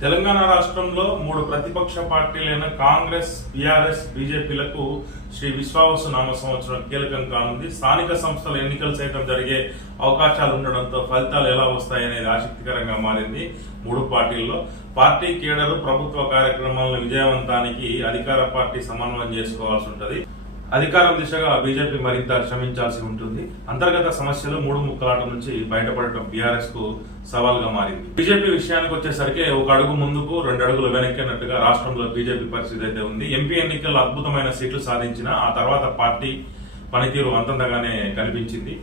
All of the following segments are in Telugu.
తెలంగాణ రాష్ట్రంలో 3 ప్రతిపక్ష పార్టీలైన కాంగ్రెస్, బీఆర్ఎస్, బీజేపీలకు శ్రీ విశ్వావసు నామ సంవత్సరం కీలకం కానుంది. స్థానిక సంస్థల ఎన్నికలు సైతం జరిగే అవకాశాలు ఉండడంతో ఫలితాలు ఎలా వస్తాయనేది ఆసక్తికరంగా మారింది. 3 పార్టీల్లో పార్టీ కేడరు ప్రభుత్వ కార్యక్రమాలను విజయవంతానికి అధికార పార్టీ సమన్వయం చేసుకోవాల్సి ఉంటుంది. అధికారం దిశగా బీజేపీ మరింత శ్రమించాల్సి ఉంటుంది. అంతర్గత సమస్యలు 3 ముక్కలాట నుంచి బయటపడటం బీఆర్ఎస్ కు సవాల్గా మారింది. బీజేపీ విషయానికి వచ్చేసరికి 1 అడుగు ముందుకు 2 అడుగులు వెనక్కినట్టుగా రాష్ట్రంలో బీజేపీ పరిస్థితి అయితే ఉంది. ఎంపీ ఎన్నికల్లో అద్భుతమైన సీట్లు సాధించిన ఆ తర్వాత పార్టీ పనితీరు అంతంతగానే కనిపించింది.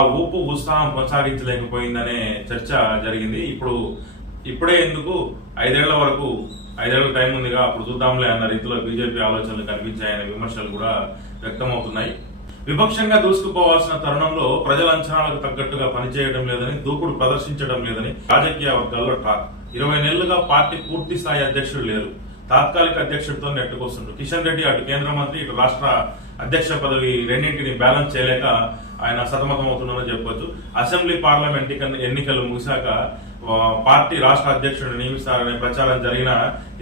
ఆ ఊపు ఉత్సాహం కొనసాగించలేకపోయిందనే చర్చ జరిగింది. ఇప్పుడే ఎందుకు 5 ఏళ్ల టైం ఉందిగా, అప్పుడు చూద్దాంలే అన్న రీతిలో బీజేపీ ఆలోచనలు కనిపించాయనే విమర్శలు కూడా వ్యక్తమవుతున్నాయి. విపక్షంగా దూసుకుపోవాల్సిన తరుణంలో ప్రజల అంచనాలకు తగ్గట్టుగా పనిచేయడం లేదని, దూకుడు ప్రదర్శించడం లేదని రాజకీయ వర్గాల్లో టాక్. 20 నెలలుగా పార్టీ పూర్తి స్థాయి అధ్యక్షుడు లేరు. తాత్కాలిక అధ్యక్షుడితో నెట్టుకొస్తుండ్రు. కిషన్ రెడ్డి అటు కేంద్ర మంత్రి, ఇటు రాష్ట్ర అధ్యక్ష పదవి రెండింటిని బ్యాలెన్స్ చేయలేక ఆయన సతమతమవుతున్నారని చెప్పొచ్చు. అసెంబ్లీ, పార్లమెంట్ ఎన్నికలు ముగిశాక పార్టీ రాష్ట్ర అధ్యక్షుడిని నియమిస్తారనే ప్రచారం జరిగినా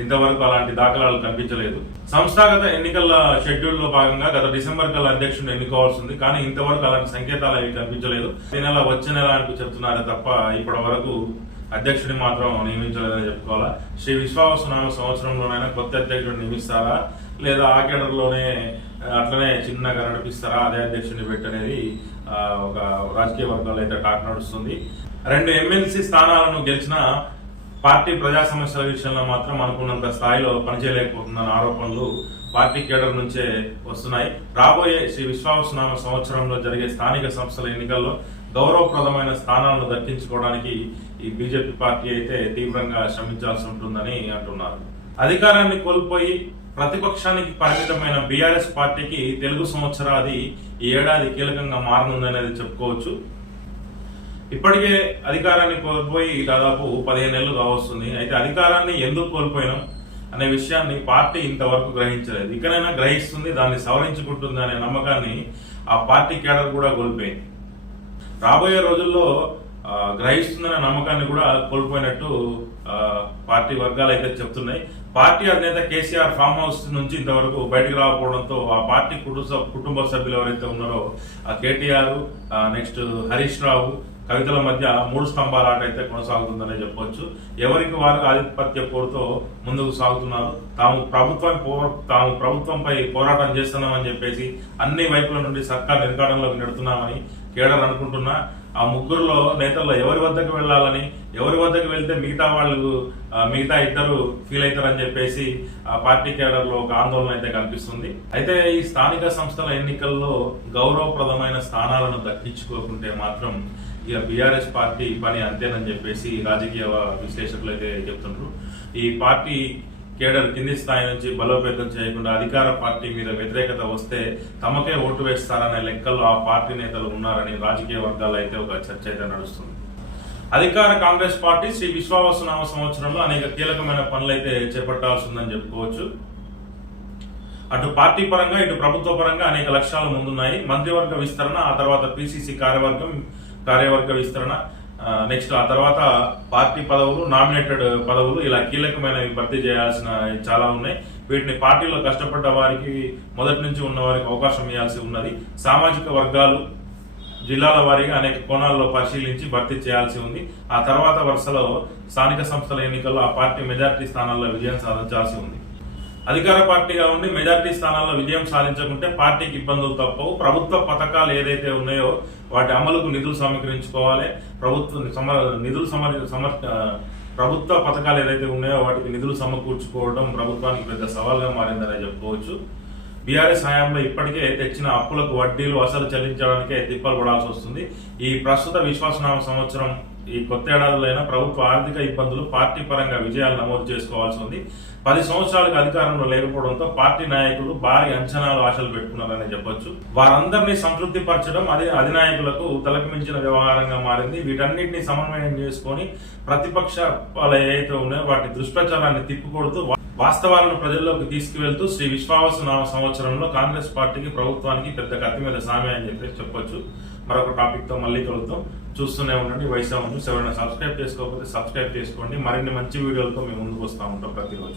ఇంతవరకు అలాంటి దాఖలాలు కనిపించలేదు. సంస్థాగత ఎన్నికల షెడ్యూల్ లో భాగంగా గత డిసెంబర్ కల్లా అధ్యక్షుడిని ఎన్నుకోవాల్సి ఉంది. కానీ ఇంతవరకు అలాంటి సంకేతాలు అవి కనిపించలేదు. ఈ నెల వచ్చే నెల అంటూ చెప్తున్నారే తప్ప ఇప్పటి వరకు అధ్యక్షుడిని మాత్రం నియమించలేదని చెప్పుకోవాలా. శ్రీ విశ్వావసు నామ సంవత్సరంలోనైనా కొత్త అధ్యక్షుడిని నియమిస్తారా, లేదా ఆ కేడర్లోనే అట్లనే చిన్నగా నడిపిస్తారా, అదే అధ్యక్షుడిని పెట్టనేది ఒక రాజకీయ వర్గాలు అయితే టాక్ నడుస్తుంది. 2 ఎమ్మెల్సీ స్థానాలను గెలిచిన పార్టీ ప్రజా సమస్యల విషయంలో మాత్రం అనుకున్నంత స్థాయిలో పనిచేయలేకపోతుందన్న ఆరోపణలు పార్టీ కేడర్ నుంచే వస్తున్నాయి. రాబోయే శ్రీ విశ్వావసునామ సంవత్సరంలో జరిగే స్థానిక సంస్థల ఎన్నికల్లో గౌరవప్రదమైన స్థానాలను దక్కించుకోవడానికి ఈ బీజేపీ పార్టీ అయితే తీవ్రంగా శ్రమించాల్సి ఉంటుందని అంటున్నారు. అధికారాన్ని కోల్పోయి ప్రతిపక్షానికి పరిమితమైన బీఆర్ఎస్ పార్టీకి తెలుగు సంవత్సరాది ఈ ఏడాది కీలకంగా మారనుందనేది చెప్పుకోవచ్చు. ఇప్పటికే అధికారాన్ని కోల్పోయి దాదాపు 15 నెలలు కావస్తుంది. అయితే అధికారాన్ని ఎందుకు కోల్పోయినాం అనే విషయాన్ని పార్టీ ఇంతవరకు గ్రహించలేదు. ఇకనైనా గ్రహిస్తుంది, దాన్ని సవరించుకుంటుంది అనే నమ్మకాన్ని ఆ పార్టీ కేడర్ కూడా కోల్పోయింది. రాబోయే రోజుల్లో గ్రహిస్తుందనే నమ్మకాన్ని కూడా కోల్పోయినట్టు పార్టీ వర్గాలు అయితే చెప్తున్నాయి. పార్టీ అధినేత కేసీఆర్ ఫామ్ హౌస్ నుంచి ఇంతవరకు బయటకు రాకపోవడంతో ఆ పార్టీ కుటుంబ సభ్యులు ఎవరైతే ఉన్నారో ఆ కేటీఆర్, నెక్స్ట్ హరీష్ రావు, కవితల మధ్య 3 స్తంభాల ఆట అయితే కొనసాగుతుందనే చెప్పొచ్చు. ఎవరికి వారు ఆధిపత్య పోరుతో ముందుకు సాగుతున్నారు. తాము ప్రభుత్వంపై పోరాటం చేస్తున్నామని చెప్పేసి అన్ని వైపుల నుండి సర్కార్ నిర్గాడంలోకి నెడుతున్నామని కేడర్ అనుకుంటున్నా ఆ ముగ్గురులో నేతల్లో ఎవరి వద్దకు వెళ్లాలని, ఎవరి వద్దకు వెళ్తే మిగతా ఇద్దరు ఫీల్ అవుతారని చెప్పేసి ఆ పార్టీ కేడర్ లో ఒక ఆందోళన అయితే కనిపిస్తుంది. అయితే ఈ స్థానిక సంస్థల ఎన్నికల్లో గౌరవప్రదమైన స్థానాలను దక్కించుకోకుంటే మాత్రం ఇక బీఆర్ఎస్ పార్టీ పని అంతేనని చెప్పేసి రాజకీయ విశ్లేషకులు అయితే చెప్తున్నారు. ఈ పార్టీ కేడర్ కింది స్థాయి నుంచి బలోపేతం చేయకుండా అధికార పార్టీ మీద వ్యతిరేకత వస్తే తమకే ఓటు వేస్తారనే లెక్కల్లో ఆ పార్టీ నేతలు ఉన్నారని రాజకీయ వర్గాల్లో అయితే ఒక చర్చ అయితే నడుస్తుంది. అధికార కాంగ్రెస్ పార్టీ శ్రీ విశ్వావసునామ సంవత్సరంలో అనేక కీలకమైన పనులు అయితే చేపట్టాల్సి ఉందని చెప్పుకోవచ్చు. అటు పార్టీ పరంగా, ఇటు ప్రభుత్వ పరంగా అనేక లక్ష్యాలు ముందున్నాయి. మంత్రివర్గ విస్తరణ, ఆ తర్వాత పిసిసి కార్యవర్గ విస్తరణ, నెక్స్ట్ ఆ తర్వాత పార్టీ పదవులు, నామినేటెడ్ పదవులు, ఇలా కీలకమైనవి భర్తీ చేయాల్సిన చాలా ఉన్నాయి. వీటిని పార్టీలో కష్టపడ్డ వారికి, మొదటి నుంచి ఉన్న వారికి అవకాశం ఇవ్వాల్సి ఉన్నది. సామాజిక వర్గాలు, జిల్లాల వారీగా అనేక కోణాల్లో పరిశీలించి భర్తీ చేయాల్సి ఉంది. ఆ తర్వాత వరుసలో స్థానిక సంస్థల ఎన్నికల్లో ఆ పార్టీ మెజార్టీ స్థానాల్లో విజయం సాధించాల్సి ఉంది. అధికార పార్టీగా ఉండి మెజార్టీ స్థానాల్లో విజయం సాధించకుంటే పార్టీకి ఇబ్బందులు తప్పవు. ప్రభుత్వ పథకాలు ఏదైతే ఉన్నాయో వాటి అమలుకు నిధులు సమీకరించుకోవాలి. ప్రభుత్వ పథకాలు ఏదైతే ఉన్నాయో వాటికి నిధులు సమకూర్చుకోవడం ప్రభుత్వానికి పెద్ద సవాల్గా మారిందనే చెప్పుకోవచ్చు. బీఆర్ఎస్ హయాంలో ఇప్పటికే తెచ్చిన అప్పులకు వడ్డీలు అసలు చెల్లించడానికే తిప్పలు పడాల్సి వస్తుంది. ఈ ప్రస్తుత విశ్వాసనామ సంవత్సరం, ఈ కొత్త ఏడాదిలో ప్రభుత్వ ఆర్థిక ఇబ్బందులు పార్టీ పరంగా విజయాలు నమోదు చేసుకోవాల్సి ఉంది. 10 సంవత్సరాలకు అధికారంలో లేకపోవడంతో పార్టీ నాయకులు భారీ అంచనాలు, ఆశలు పెట్టుకున్నారని చెప్పొచ్చు. వారందరినీ సంతృప్తి పరచడం అధినాయకులకు తలకు మించిన వ్యవహారంగా మారింది. వీటన్నిటిని సమన్వయం చేసుకుని ప్రతిపక్షాలు ఏవైతే ఉన్నాయో వాటి దుష్ప్రచారాన్ని తిప్పికొడుతూ వాస్తవాలను ప్రజల్లోకి తీసుకువెళ్తూ శ్రీ విశ్వావసునామ సంవత్సరంలో కాంగ్రెస్ పార్టీకి, ప్రభుత్వానికి పెద్ద కత్తి మీద సామే అని చెప్పేసి చెప్పొచ్చు. మరొక టాపిక్ తో మళ్ళీ కలుద్దాం. చూస్తూనే ఉండండి వైశాఖ న్యూస్. ఎవరైనా సబ్స్క్రైబ్ చేసుకోకపోతే సబ్స్క్రైబ్ చేసుకోండి. మరిన్ని మంచి వీడియోలతో మేము ముందుకు వస్తూ ఉంటాం ప్రతిరోజు.